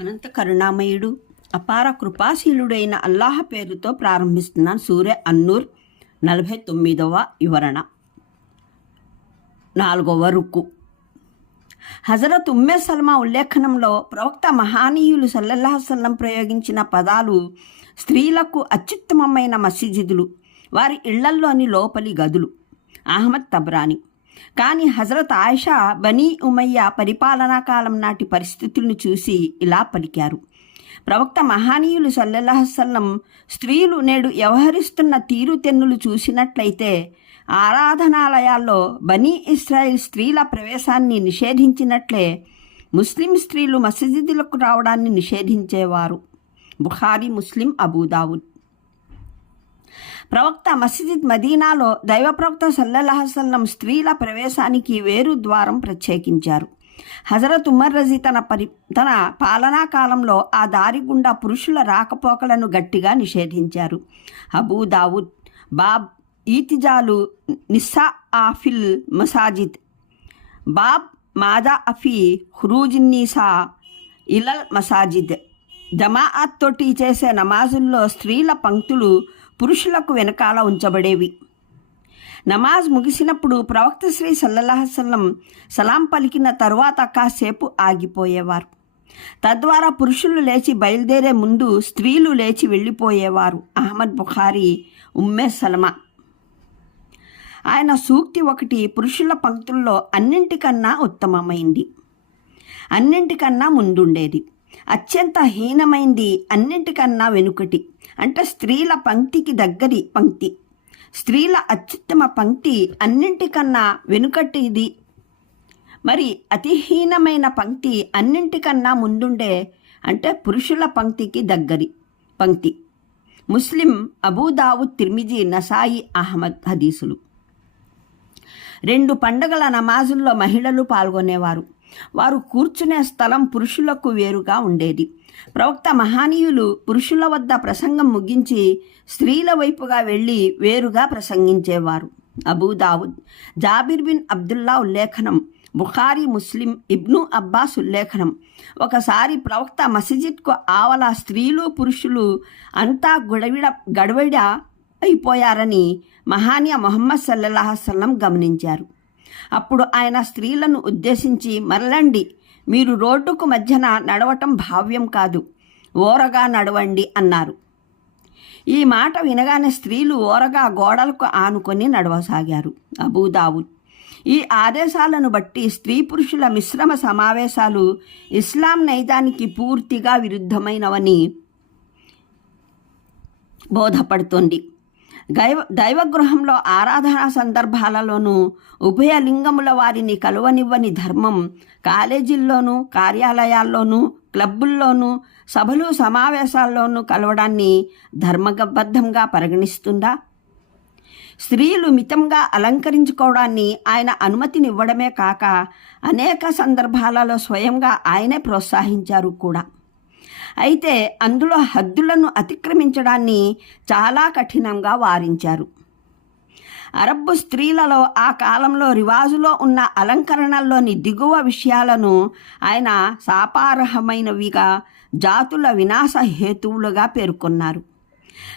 అనంత కరుణామయుడు అపార కృపాశీలుడైన అల్లాహ పేరుతో ప్రారంభిస్తున్నాను. సూర్య అన్నూర్ నలభై తొమ్మిదవ వివరణ. నాలుగవ రుక్కు హజరత్ ఉమ్మే సల్మా ఉల్లేఖనంలో ప్రవక్త మహానీయులు సల్లల్లాహసల్లం ప్రయోగించిన పదాలు స్త్రీలకు అత్యుత్తమమైన మసీజిదులు వారి ఇళ్ళల్లోని లోపలి గదులు అహ్మద్ తబ్రాని. కానీ హజరత్ ఆయిషా బనీ ఉమయ్య పరిపాలనా కాలం నాటి పరిస్థితులను చూసి ఇలా పలికారు. ప్రవక్త మహానీయులు సల్లెల్లాహసల్లం స్త్రీలు నేడు వ్యవహరిస్తున్న తీరుతెన్నులు చూసినట్లయితే ఆరాధనాలయాల్లో బనీ ఇస్రాయిల్ స్త్రీల ప్రవేశాన్ని నిషేధించినట్లే ముస్లిం స్త్రీలు మసజిదులకు రావడాన్ని నిషేధించేవారు. బుఖారీ ముస్లిం అబూదావుద్ ప్రవక్త మసీద్ మదీనాలో దైవ ప్రవక్త సల్లహసల్లం స్త్రీల ప్రవేశానికి వేరు ద్వారం ప్రత్యేకించారు. హజరత్ ఉమర్ రజీ తన పరి తన పాలనా కాలంలో ఆ దారి గుండా పురుషుల రాకపోకలను గట్టిగా నిషేధించారు. అబూ దావుద్ బాబ్ ఈతిజాలు నిస్సా ఆఫిల్ మసాజిద్ బాబ్ మాదా అఫీ హ్రూజిన్నీసా ఇలల్ మసాజిద్. జమాఅత్ తోటి చేసే నమాజుల్లో స్త్రీల పంక్తులు పురుషులకు వెనకాల ఉంచబడేవి. నమాజ్ ముగిసినప్పుడు ప్రవక్త శ్రీ సల్లల్లాహసల్లం సలాం పలికిన తరువాత కాసేపు ఆగిపోయేవారు. తద్వారా పురుషులు లేచి బయలుదేరే ముందు స్త్రీలు లేచి వెళ్ళిపోయేవారు. అహ్మద్ బుఖారీ ఉమ్మే సలమా. ఆయన సూక్తి ఒకటి పురుషుల పంక్తుల్లో అన్నింటికన్నా ఉత్తమమైంది. అన్నింటికన్నా ముందుండేది. అత్యంత హీనమైంది అన్నింటికన్నా వెనుకటి. అంటే స్త్రీల పంక్తికి దగ్గరి పంక్తి. స్త్రీల అత్యుత్తమ పంక్తి అన్నింటికన్నా వెనుకటిది. మరి అతిహీనమైన పంక్తి అన్నింటికన్నా ముందుండే అంటే పురుషుల పంక్తికి దగ్గరి పంక్తి. ముస్లిం అబూదావుద్ తిర్మిజీ నసాయి అహ్మద్ హదీసులు. రెండు పండగల నమాజుల్లో మహిళలు పాల్గొనేవారు. వారు కూర్చునే స్థలం పురుషులకు వేరుగా ఉండేది. ప్రవక్త మహానీయులు పురుషుల వద్ద ప్రసంగం ముగించి స్త్రీల వైపుగా వెళ్ళి వేరుగా ప్రసంగించేవారు. Abu Dawud Jabir bin Abdullah ఉల్లేఖనం Bukhari Muslim Ibn Abbas ఉల్లేఖనం. ఒకసారి ప్రవక్త మసజిద్కు ఆవల స్త్రీలు పురుషులు అంతా గొడవిడ గడవిడ అయిపోయారని మహానీయ మొహమ్మద్ సల్లల్లాహసల్లం గమనించారు. అప్పుడు ఆయన స్త్రీలను ఉద్దేశించి మరలండి మీరు రోడ్డుకు మధ్యన నడవటం భావ్యం కాదు. ఓరగా నడవండి అన్నారు. ఈ మాట వినగానే స్త్రీలు ఓరగా గోడలకు ఆనుకొని నడవసాగారు. అబూదావుద్ ఈ ఆదేశాలను బట్టి స్త్రీ పురుషుల మిశ్రమ సమావేశాలు ఇస్లాం నైజానికి పూర్తిగా విరుద్ధమైనవని బోధపడుతోంది. దైవ దైవగృహంలో ఆరాధనా సందర్భాలలోనూ ఉభయ లింగముల వారిని కలువనివ్వని ధర్మం కాలేజీల్లోనూ కార్యాలయాల్లోనూ క్లబ్బుల్లోనూ సభలు సమావేశాల్లోనూ కలవడాన్ని ధర్మబద్ధంగా పరిగణిస్తుందా? స్త్రీలు మితంగా అలంకరించుకోవడాన్ని ఆయన అనుమతినివ్వడమే కాక అనేక సందర్భాలలో స్వయంగా ఆయనే ప్రోత్సహించారు కూడా. అయితే అందులో హద్దులను అతిక్రమించడాన్ని చాలా కఠినంగా వారించారు. అరబ్బు స్త్రీలలో ఆ కాలంలో రివాజులో ఉన్న అలంకరణల్లోని దిగువ విషయాలను ఆయన శాపార్హమైనవిగా జాతుల వినాశ హేతువులుగా పేర్కొన్నారు.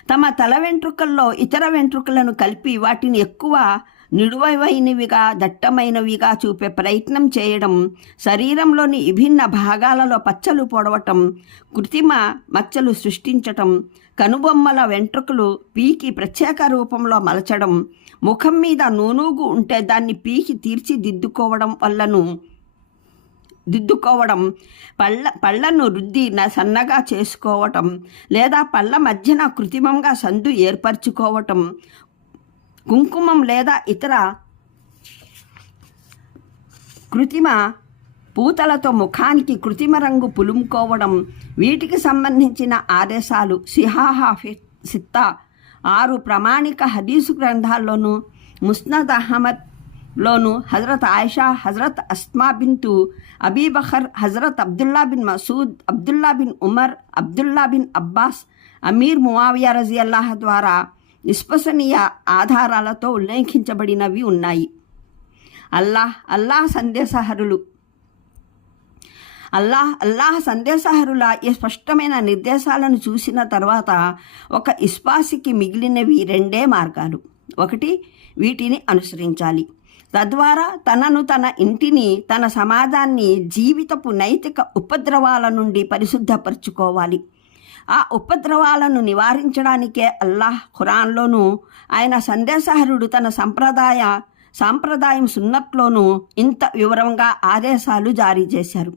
తమ తల వెంట్రుకల్లో ఇతర వెంట్రుకలను కలిపి వాటిని ఎక్కువ నిడువైనవిగా దట్టమైనవిగా చూపే ప్రయత్నం చేయడం శరీరంలోని విభిన్న భాగాలలో పచ్చలు పొడవటం కృత్రిమ మచ్చలు సృష్టించటం కనుబొమ్మల వెంట్రుకలు పీకి ప్రత్యేక రూపంలో మలచడం ముఖం మీద నూనూగు ఉంటే దాన్ని పీకి తీర్చిదిద్దుకోవడం వల్లను దిద్దుకోవడం పళ్ళ పళ్ళను రుద్ది సన్నగా చేసుకోవటం లేదా పళ్ళ మధ్యన కృత్రిమంగా సందు ఏర్పరచుకోవటం కుంకుమం లేదా ఇతర కృత్రిమ పూతలతో ముఖానికి కృత్రిమ రంగు పులుముకోవడం వీటికి సంబంధించిన ఆదేశాలు సిహాహా సిత్తా ఆరు ప్రామాణిక హదీసు గ్రంథాల్లోనూ ముస్నద్ అహ్మద్ లోను హజరత్ ఆయిషా హజరత్ అస్మా బిన్తు అబీబఖర్ హజరత్ అబ్దుల్లా బిన్ మసూద్ అబ్దుల్లా బిన్ ఉమర్ అబ్దుల్లా బిన్ అబ్బాస్ అమీర్ మువావియా రజీ అల్లాహ్ ద్వారా విశ్వసనీయ ఆధారాలతో ఉల్లేఖించబడినవి ఉన్నాయి. అల్లాహ్ అల్లాహ్ సందేశహరులు. అల్లాహ్ అల్లాహ్ సందేశహరుల ఈ స్పష్టమైన నిర్దేశాలను చూసిన తర్వాత ఒక ఇస్పాసికి మిగిలినవి రెండే మార్గాలు. ఒకటి వీటిని అనుసరించాలి. తద్వారా తనను తన ఇంటిని తన సమాజాన్ని జీవితపు నైతిక ఉపద్రవాల నుండి పరిశుద్ధపరచుకోవాలి. ఆ ఉపద్రవాలను నివారించడానికే అల్లాహ్ ఖురాన్లోనూ ఆయన సందేశహరుడు తన సంప్రదాయ సాంప్రదాయం సున్నట్లోనూ ఇంత వివరంగా ఆదేశాలు జారీ చేశారు.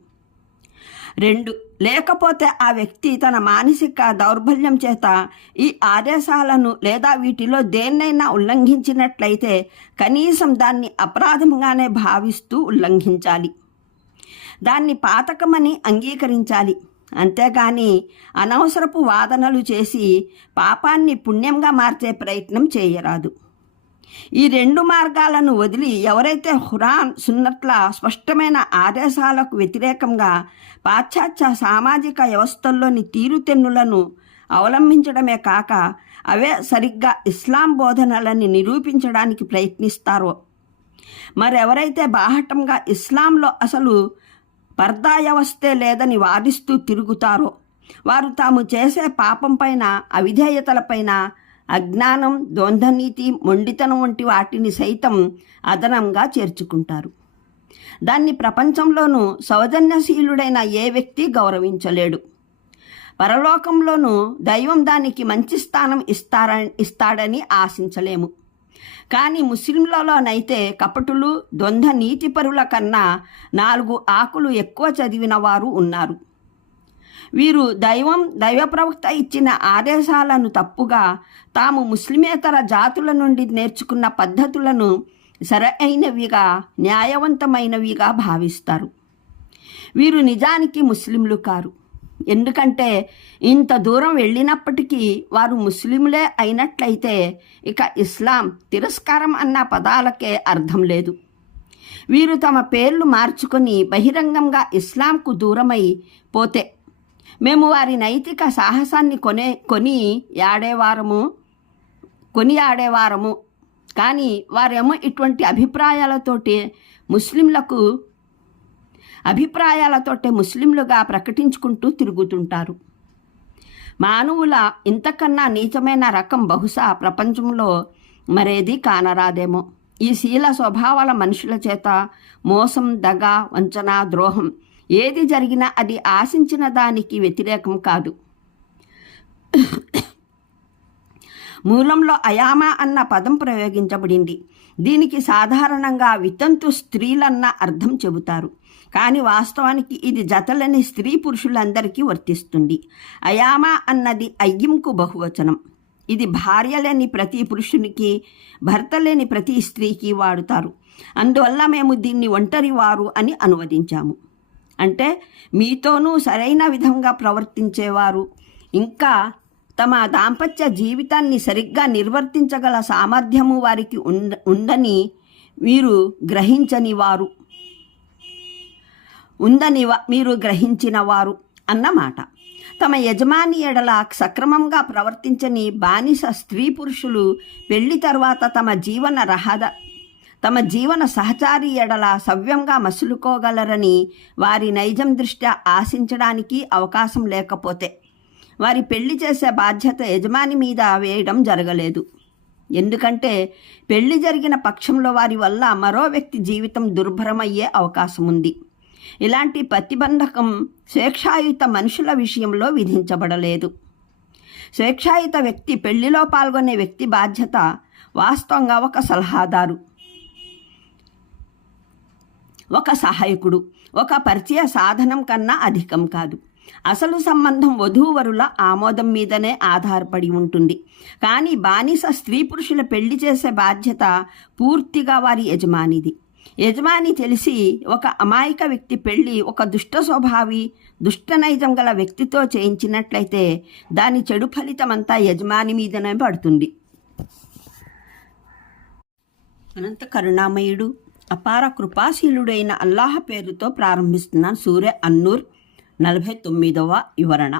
రెండు లేకపోతే ఆ వ్యక్తి తన మానసిక దౌర్బల్యం చేత ఈ ఆదేశాలను లేదా వీటిలో దేన్నైనా ఉల్లంఘించినట్లయితే కనీసం దాన్ని అపరాధంగానే భావిస్తూ ఉల్లంఘించాలి. దాన్ని పాతకమని అంగీకరించాలి. అంతేగాని అనవసరపు వాదనలు చేసి పాపాన్ని పుణ్యంగా మార్చే ప్రయత్నం చేయరాదు. ఈ రెండు మార్గాలను వదిలి ఎవరైతే హురాన్ సున్నట్ల స్పష్టమైన ఆదేశాలకు వ్యతిరేకంగా పాశ్చాత్య సామాజిక వ్యవస్థల్లోని తీరుతెన్నులను అవలంబించడమే కాక అవే సరిగ్గా ఇస్లాం బోధనలని నిరూపించడానికి ప్రయత్నిస్తారో. మరెవరైతే బాహటంగా ఇస్లాంలో అసలు పర్దా వస్తే లేదని వాదిస్తూ తిరుగుతారో. వారు తాము చేసే పాపం పైన అవిధేయతలపైన అజ్ఞానం ద్వంద్వనీతి మొండితనం వంటి వాటిని సైతం అదనంగా చేర్చుకుంటారు. దాన్ని ప్రపంచంలోనూ సౌజన్యశీలుడైన ఏ వ్యక్తి గౌరవించలేడు. పరలోకంలోనూ దైవం దానికి మంచి స్థానం ఇస్తార ఇస్తాడని ఆశించలేము. కానీ ముస్లింలలోనైతే కపటులు ద్వంద్వ నీతిపరుల కన్నా నాలుగు ఆకులు ఎక్కువ చదివిన వారు ఉన్నారు. వీరు దైవం దైవ ప్రవక్త ఇచ్చిన ఆదేశాలను తప్పుగా తాము ముస్లిమేతర జాతుల నుండి నేర్చుకున్న పద్ధతులను సరైనవిగా న్యాయవంతమైనవిగా భావిస్తారు. వీరు నిజానికి ముస్లింలు కారు. ఎందుకంటే ఇంత దూరం వెళ్ళినప్పటికీ వారు ముస్లింలే అయినట్లయితే ఇక ఇస్లాం తిరస్కారం అన్న పదాలకే అర్థం లేదు. వీరు తమ పేర్లు మార్చుకొని బహిరంగంగా ఇస్లాంకు దూరమై పోతే మేము వారి నైతిక సాహసాన్ని కొనే కొని ఆడేవారము కొని ఆడేవారము. కానీ వారేమో ఇటువంటి అభిప్రాయాలతోటి ముస్లింలకు అభిప్రాయాలతోటే ముస్లింలుగా ప్రకటించుకుంటూ తిరుగుతుంటారు. మానవుల ఇంతకన్నా నీచమైన రకం బహుశా ప్రపంచంలో మరేది కానరాదేమో. ఈ శీల స్వభావాల మనుషుల చేత మోసం దగ వంచన ద్రోహం ఏది జరిగినా అది ఆశించిన దానికి వ్యతిరేకం కాదు. మూలంలో అయామ అన్న పదం ప్రయోగించబడింది. దీనికి సాధారణంగా వితంతు స్త్రీలన్న అర్థం చెబుతారు. కానీ వాస్తవానికి ఇది జతలని స్త్రీ పురుషులందరికీ వర్తిస్తుంది. అయామ అన్నది అయ్యింకు బహువచనం. ఇది భార్య లేని ప్రతి పురుషునికి భర్త లేని ప్రతి స్త్రీకి వాడుతారు. అందువల్ల మేము దీన్ని ఒంటరి వారు అని అనువదించాము. అంటే మీతోనూ సరైన విధంగా ప్రవర్తించేవారు. ఇంకా తమ దాంపత్య జీవితాన్ని సరిగ్గా నిర్వర్తించగల సామర్థ్యము వారికి ఉందని మీరు గ్రహించని వారు. ఉందని మీరు గ్రహించిన వారు అన్నమాట. తమ యజమాని ఎడల సక్రమంగా ప్రవర్తించని బానిస స్త్రీ పురుషులు పెళ్ళి తర్వాత తమ జీవన రహద తమ జీవన సహచారి ఎడల సవ్యంగా మసులుకోగలరని వారి నైజం దృష్ట్యా ఆశించడానికి అవకాశం లేకపోతే వారి పెళ్ళి చేసే బాధ్యత యజమాని మీద వేయడం జరగలేదు. ఎందుకంటే పెళ్ళి జరిగిన పక్షంలో వారి వల్ల మరో వ్యక్తి జీవితం దుర్భరమయ్యే అవకాశం ఉంది ఇలాంటి ప్రతిబంధకం స్వేచ్ఛాయుత మనుషుల విషయంలో విధించబడలేదు. స్వేచ్ఛాయుత వ్యక్తి పెళ్ళిలో పాల్గొనే వ్యక్తి బాధ్యత వాస్తవంగా ఒక సలహాదారు ఒక సహాయకుడు ఒక పరిచయ సాధనం కన్నా అధికం కాదు. అసలు సంబంధం వధూవరుల ఆమోదం మీదనే ఆధారపడి ఉంటుంది. కానీ బానిస స్త్రీ పురుషుల పెళ్ళి చేసే బాధ్యత పూర్తిగా వారి యజమానిది. యజమాని తెలిసి ఒక అమాయక వ్యక్తి పెళ్ళి ఒక దుష్ట స్వభావి దుష్ట నైజం గల వ్యక్తితో చేయించినట్లయితే దాని చెడు ఫలితమంతా యజమాని మీదనే పడుతుంది. అనంత కరుణామయుడు అపార కృపాశీలుడైన అల్లాహ పేరుతో ప్రారంభిస్తున్న సూర్య అన్నూర్ నలభై తొమ్మిదవ వివరణ.